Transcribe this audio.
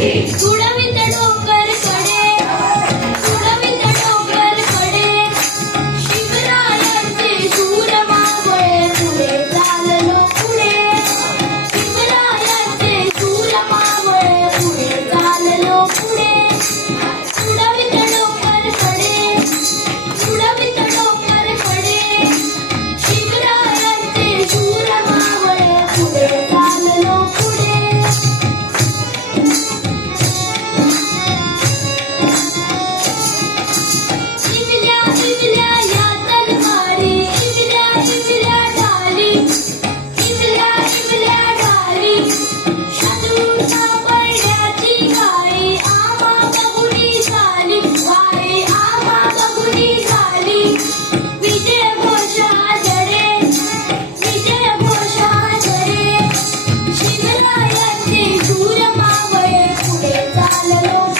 Okay. Aleluya.